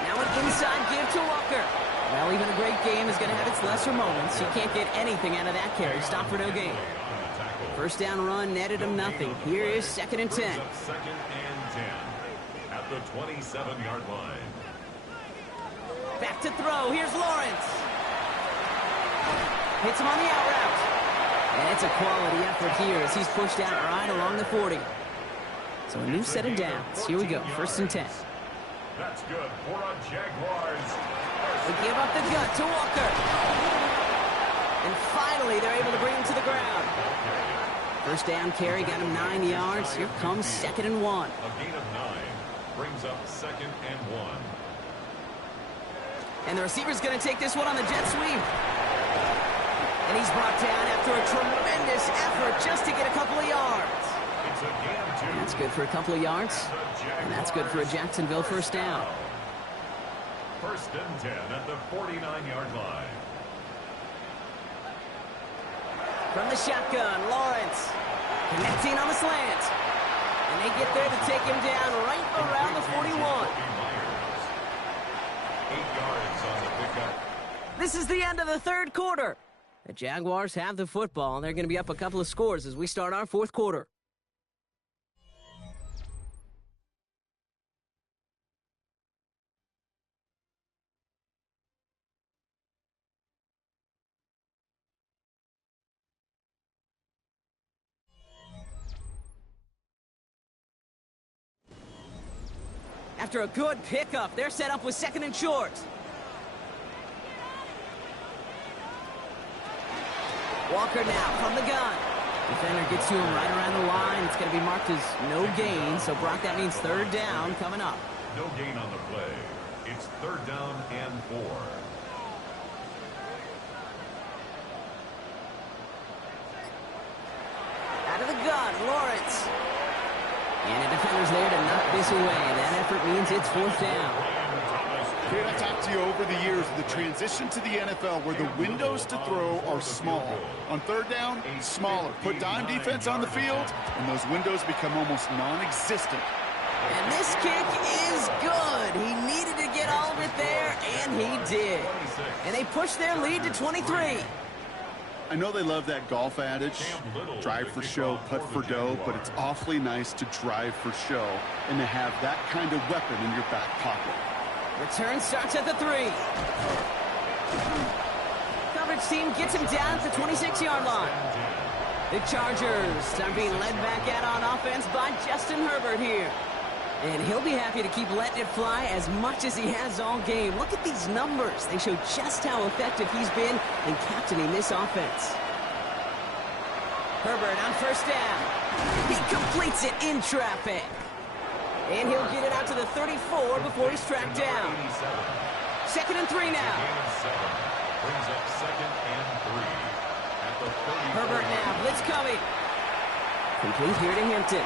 Now an inside give to Walker. Well, even a great game is going to have its lesser moments. He can't get anything out of that carry. Stop for no gain. First down run netted him nothing. Here is 2nd and 10. 2nd and 10 at the 27-yard line. Back to throw. Here's Lawrence. Hits him on the out route. And it's a quality effort here as he's pushed out right along the 40. So a new set of downs. Here we go. 1st and 10. That's good for a Jaguars. They give up the gut to Walker. And finally, they're able to bring him to the ground. First down carry got him 9 yards. Here comes 2nd and 1. A gain of 9 brings up 2nd and 1. And the receiver's going to take this one on the jet sweep. And he's brought down after a tremendous effort just to get a couple of yards. It's a gain of 2. That's good for a couple of yards. And that's good for a Jacksonville first down. 1st and 10 at the 49-yard line. From the shotgun, Lawrence connecting on the slant. And they get there to take him down right around the 41. 8 yards on the pickup. This is the end of the third quarter. The Jaguars have the football, and they're going to be up a couple of scores as we start our fourth quarter. After a good pickup, they're set up with 2nd and short. Walker now from the gun. Defender gets to him right around the line. It's going to be marked as no gain. So, Brock, that means 3rd down coming up. No gain on the play. It's 3rd down and 4. Out of the gun, Lawrence. And the defender's there to knock this away. That effort means it's 4th down. Kate, I talked to you over the years of the transition to the NFL where the windows to throw are small. On 3rd down, smaller. Put dime defense on the field, and those windows become almost non-existent. And this kick is good. He needed to get all of it there, and he did. And they push their lead to 23. I know they love that golf adage, drive for show, putt for dough, but it's awfully nice to drive for show and to have that kind of weapon in your back pocket. Return starts at the 3. Coverage team gets him down at the 26-yard line. The Chargers are being led back out on offense by Justin Herbert here. And he'll be happy to keep letting it fly as much as he has all game. Look at these numbers. They show just how effective he's been in captaining this offense. Herbert on 1st down. He completes it in traffic. And he'll get it out to the 34 before he's tracked down. 2nd and 3 now. Brings up 2nd and 3 at the 30. Herbert now, blitz coming. Complete here to Hampton.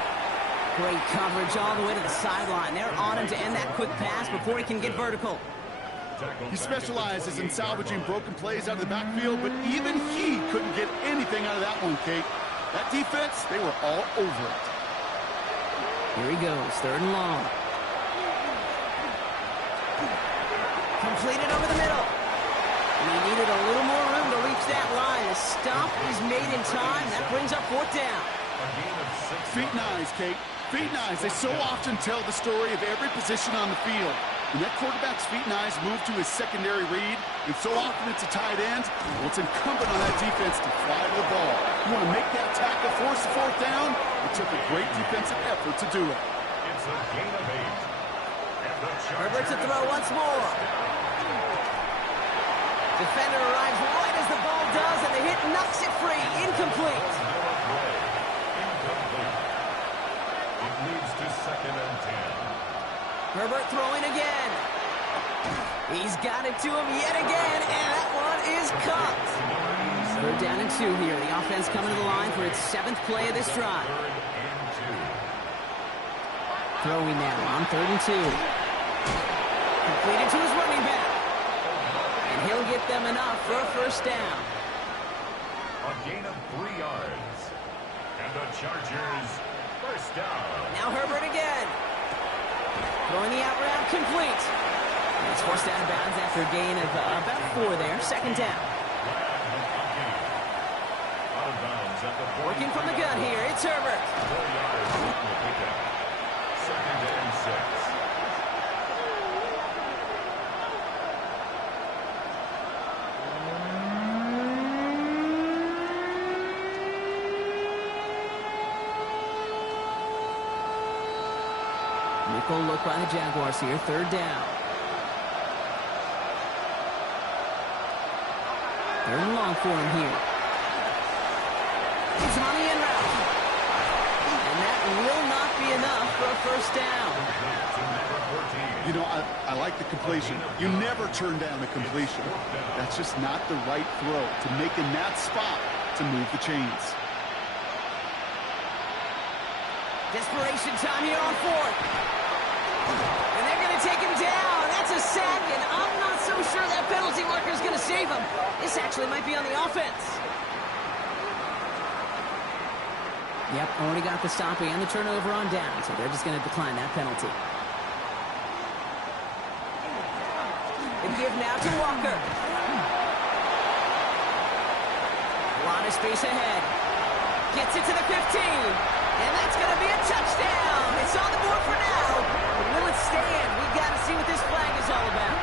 Great coverage all the way to the sideline. They're on him to end that quick pass before he can get vertical. He specializes in salvaging broken plays out of the backfield, but even he couldn't get anything out of that one, Kate. That defense, they were all over it. Here he goes, 3rd and long. Completed over the middle. And he needed a little more room to reach that line. The stop is made in time. That brings up 4th down. Feet and eyes, Kate. Feet and eyes. They so often tell the story of every position on the field. When that quarterback's feet and eyes move to his secondary read, and so often it's a tight end, well, it's incumbent on that defense to fly to the ball. You want to make that tackle, force the 4th down? It took a great defensive effort to do it. It's a gain of 8. And the Herbert to throw once more. Defender arrives right as the ball does, and the hit knocks it free. Incomplete. Incomplete. It leads to 2nd and 10. Herbert throwing again. He's got it to him yet again, and that one is caught. 3rd down and 2 here. The offense coming to the line for its 7th play of this drive. Throwing now on 3rd and 2. Completed to his running back. And he'll get them enough for a 1st down. A gain of 3 yards. And the Chargers, 1st down. Now Herbert again. Throwing the out route complete. And it's forced out of bounds after a gain of about 4 there. 2nd down. Out of bounds at the 40. Working from the gun here. It's Herbert. 4 yards on the pickup. 2nd and 6. Nickel look by the Jaguars here. 3rd down. 3rd and long for him here. It's on the end route. And that will not be enough for a 1st down. You know, I like the completion. You never turn down the completion. That's just not the right throw to make in that spot to move the chains. Desperation time here on 4th. And they're going to take him down. That's a sack, and I'm not so sure that penalty marker is going to save him. This actually might be on the offense. Yep, already got the stop and the turnover on down, so they're just going to decline that penalty. The give now to Walker. A lot of space ahead. Gets it to the 15. And that's going to be a touchdown. It's on the board for now. But will it stand? We've got to see what this flag is all about.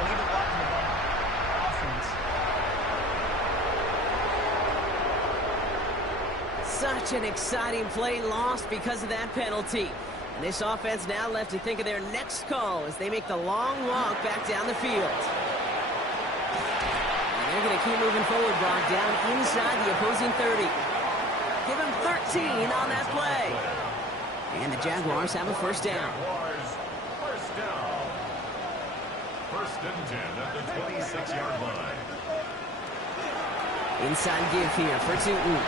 Believe it wasn't the offense. Such an exciting play lost because of that penalty. And this offense now left to think of their next call as they make the long walk back down the field. And they're going to keep moving forward, Brock, down inside the opposing 30. Give him 13 on that play. And the Jaguars have a 1st down. Jaguars, 1st down. 1st and 10 at the 26-yard line. Inside give here for Tootin.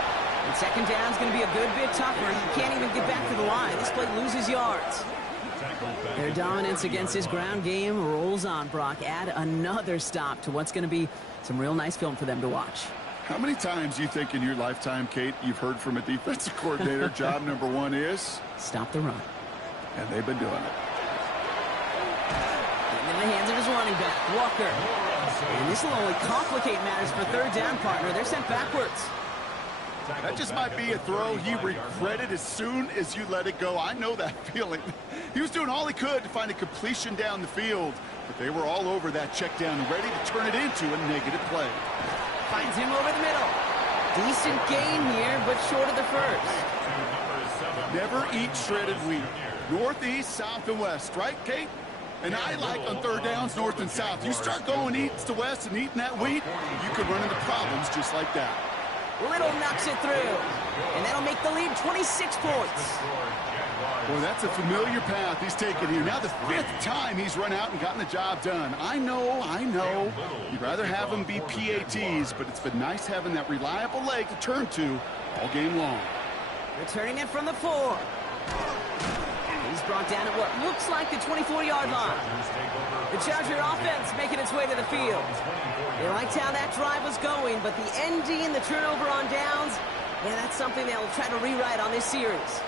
And 2nd down is going to be a good bit tougher. He can't even get back to the line. This play loses yards. Their dominance against his ground game rolls on, Brock. Add another stop to what's going to be some real nice film for them to watch. How many times do you think in your lifetime, Kate, you've heard from a defensive coordinator, job number 1 is? Stop the run. And they've been doing it. In the hands of his running back, Walker. And this will only complicate matters for 3rd down, partner. They're sent backwards. That just might be a throw he regretted as soon as you let it go. I know that feeling. He was doing all he could to find a completion down the field, but they were all over that check down, ready to turn it into a negative play. Finds him over the middle. Decent gain here, but short of the 1st. Never eat shredded wheat. Northeast, south, and west, right, Kate? And I like on 3rd downs, north and south. You start going east to west and eating that wheat, you can run into problems just like that. Little knocks it through. And that'll make the lead 26 points. Well, that's a familiar path he's taken here. Now the 5th time he's run out and gotten the job done. I know. You'd rather have him be PATs, but it's been nice having that reliable leg to turn to all game long. Returning it from the 4. He's brought down at what looks like the 24-yard line. The Charger offense making its way to the field. They liked how that drive was going, but the ending, the turnover on downs, yeah, that's something they'll try to rewrite on this series.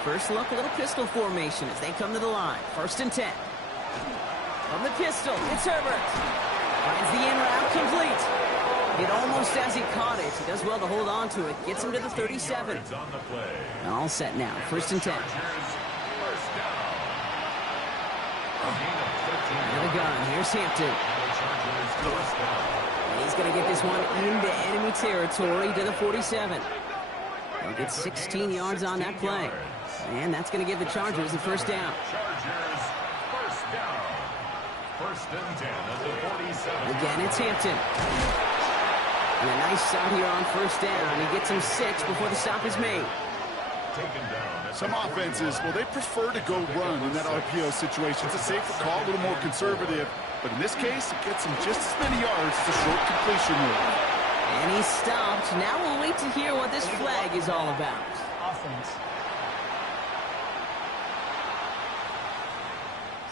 First look, a little pistol formation as they come to the line. 1st and 10. From the pistol, it's Herbert. Finds the in route complete. It almost as he caught it. He does well to hold on to it. Gets him to the 37. All set now. 1st and 10. Out of the gun. Here's Hampton. And he's going to get this one into enemy territory to the 47. He'll get 16 yards on that play. And that's going to give the Chargers the 1st down. Chargers, 1st down. 1st and 10 at the 47. Again, it's Hampton. And a nice start here on 1st down. He gets him 6 before the stop is made. Taken down. Some offenses, well, they prefer to go run in that RPO situation. It's a safer call, a little more conservative. But in this case, it gets him just as many yards as a short completion move. And he's stopped. Now we'll wait to hear what this flag is all about. Offense.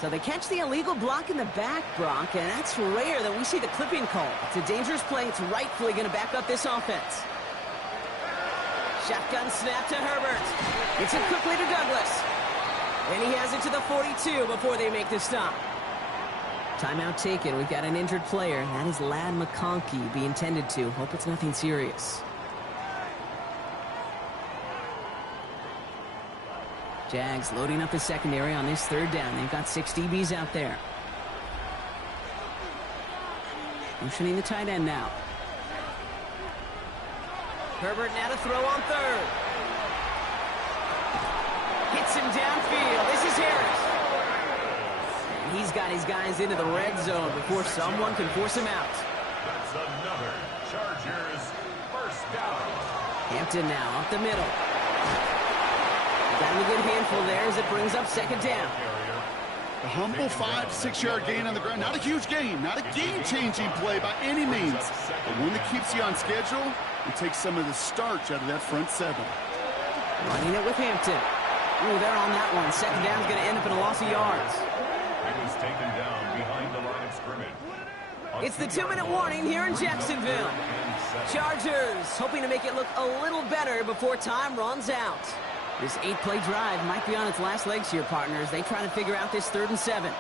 So they catch the illegal block in the back, Brock, and that's rare that we see the clipping call. It's a dangerous play. It's rightfully going to back up this offense. Shotgun snap to Herbert. Gets it quickly to Douglas. And he has it to the 42 before they make the stop. Timeout taken. We've got an injured player. That is Ladd McConkey being tended to. Hope it's nothing serious. Jags loading up the secondary on this 3rd down. They've got 6 DBs out there. Motioning the tight end now. Herbert now to throw on 3rd. Hits him downfield. This is Harris. And he's got his guys into the red zone before someone can force him out. That's another Chargers 1st down. Hampton now up the middle. Got him a good handful there as it brings up 2nd down. A humble 5 to 6 yard gain on the ground. Not a huge gain, not a game-changing play by any means. But one that keeps you on schedule and takes some of the starch out of that front 7. Running it with Hampton. Ooh, they're on that one. 2nd down is going to end up in a loss of yards. He was taken down behind the line of scrimmage. It's the 2-minute warning here in Jacksonville. Chargers hoping to make it look a little better before time runs out. This 8-play drive might be on its last legs here, partners. They try to figure out this 3rd and 7.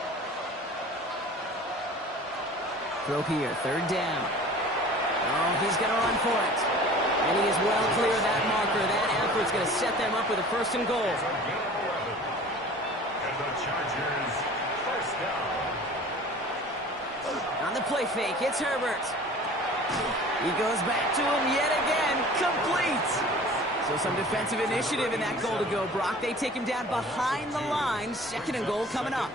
Throw here, 3rd down. Oh, he's going to run for it. And he is well clear of that marker. That effort's going to set them up with a 1st and goal. And the Chargers 1st down. On the play fake, it's Herbert. He goes back to him yet again. Complete. So some defensive initiative in that goal to go, Brock. They take him down behind the line. 2nd and goal coming up.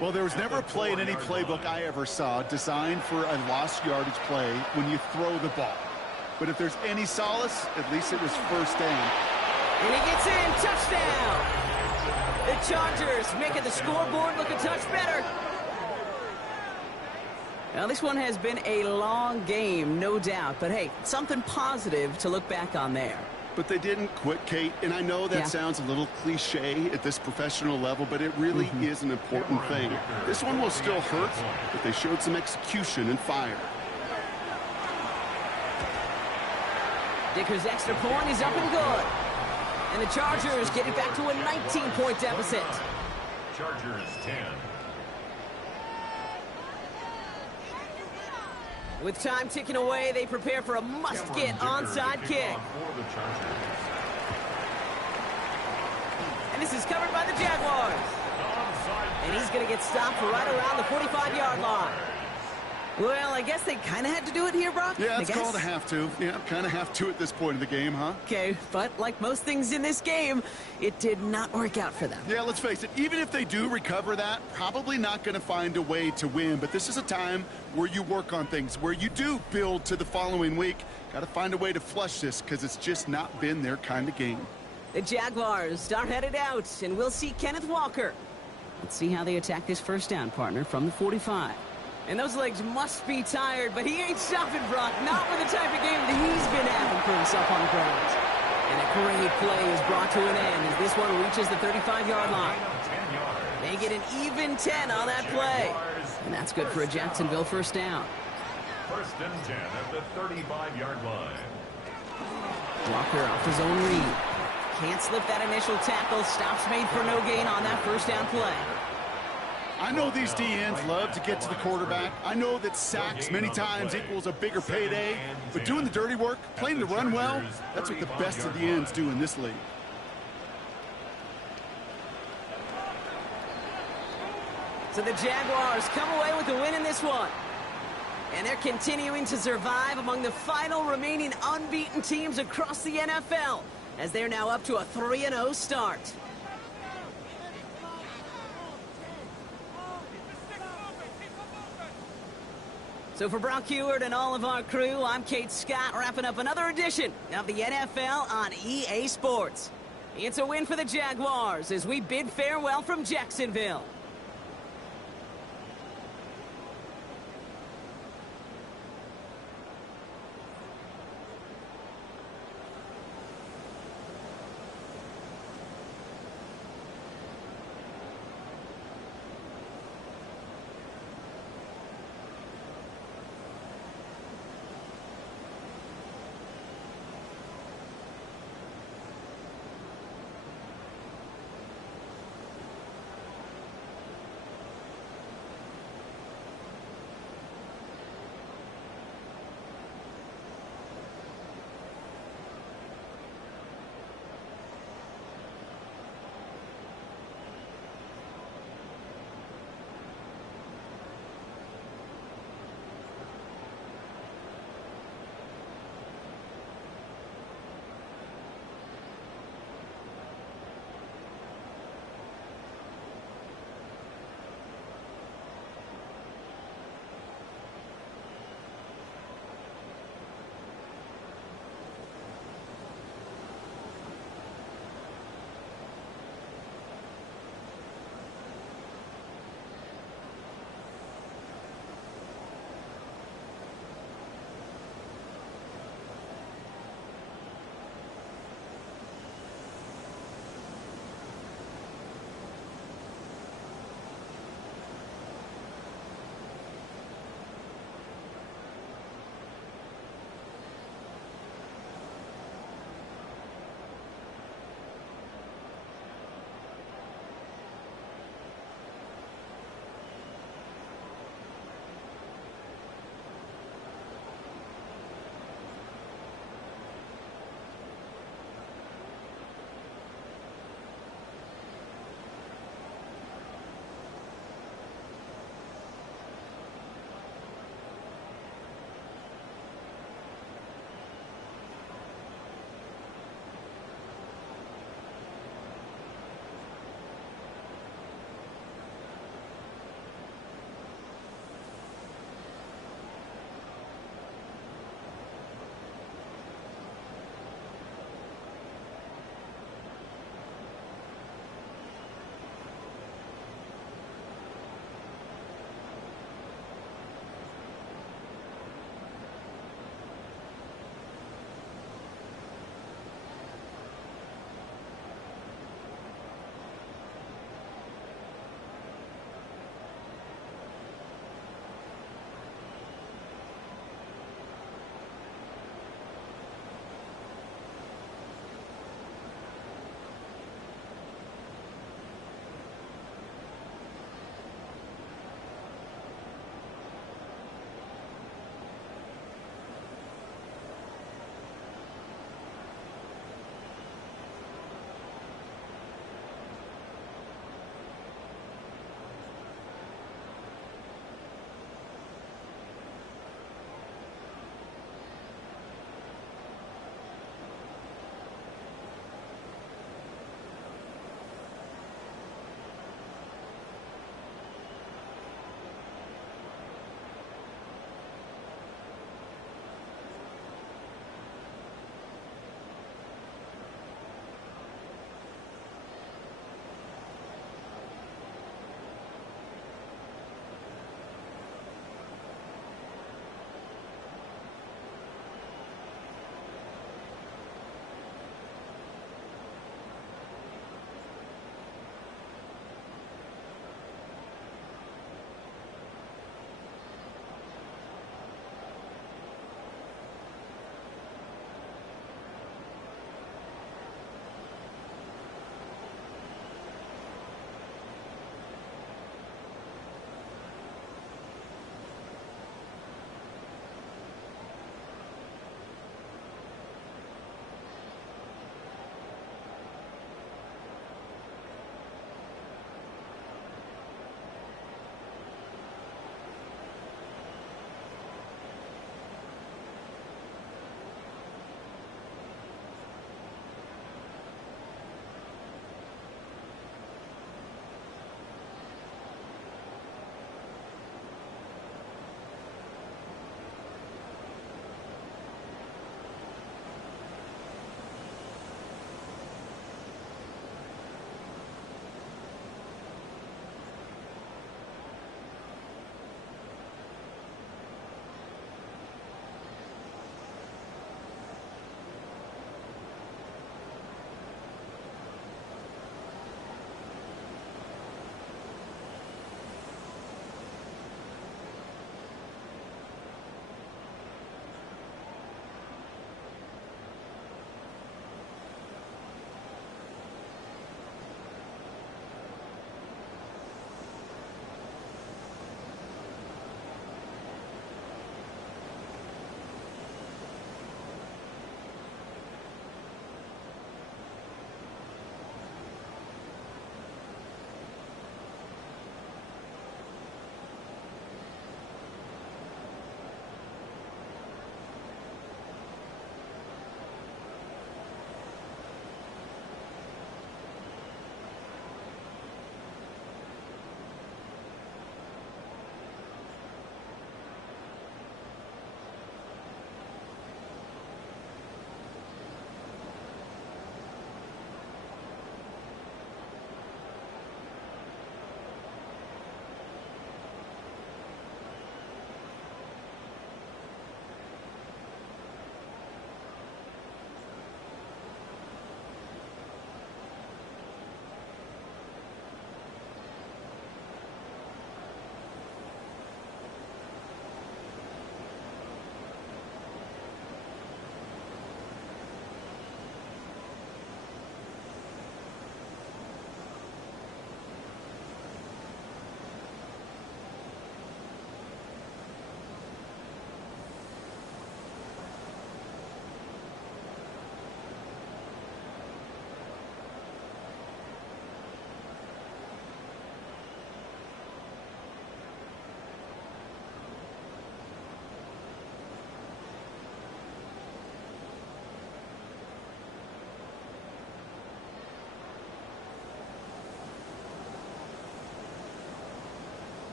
Well, there was never a play in any playbook I ever saw designed for a lost yardage play when you throw the ball. But if there's any solace, at least it was 1st down. And he gets in. Touchdown. The Chargers making the scoreboard look a touch better. Now, this one has been a long game, no doubt. But, hey, something positive to look back on there. But they didn't quit, Kate, and I know that sounds a little cliche at this professional level, but it really is an important thing. This one will still hurt, but they showed some execution and fire. Dicker's extra point is up and good. And the Chargers get it back to a 19-point deficit. Chargers 10. With time ticking away, they prepare for a must-get onside kick. And this is covered by the Jaguars. And he's going to get stopped right around the 45-yard line. Well, I guess they kind of had to do it here, Brock. Yeah, it's called a have to. Yeah, kind of have to at this point in the game, huh? Okay, but like most things in this game, it did not work out for them. Yeah, let's face it, even if they do recover that, probably not going to find a way to win. But this is a time where you work on things, where you do build to the following week. Got to find a way to flush this because it's just not been their kind of game. The Jaguars are headed out, and we'll see Kenneth Walker. Let's see how they attack this 1st down, partner, from the 45. And those legs must be tired, but he ain't stopping, Brock. Not with the type of game that he's been having for himself on the ground. And a Great play is brought to an end as this one reaches the 35-yard line. They get an even 10 on that play. And that's good for a Jacksonville first down. First and 10 at the 35-yard line. Walker off his own read. Can't slip that initial tackle. Stops made for no gain on that first down play. I know these DNs love to get to the quarterback. I know that sacks many times equals a bigger payday. But doing the dirty work, playing the run well, that's what the best of the ends do in this league. So the Jaguars come away with the win in this one. And they're continuing to survive among the final remaining unbeaten teams across the NFL, as they're now up to a 3-0 start. So for Brock Heward and all of our crew, I'm Kate Scott, wrapping up another edition of the NFL on EA Sports. It's a win for the Jaguars as we bid farewell from Jacksonville.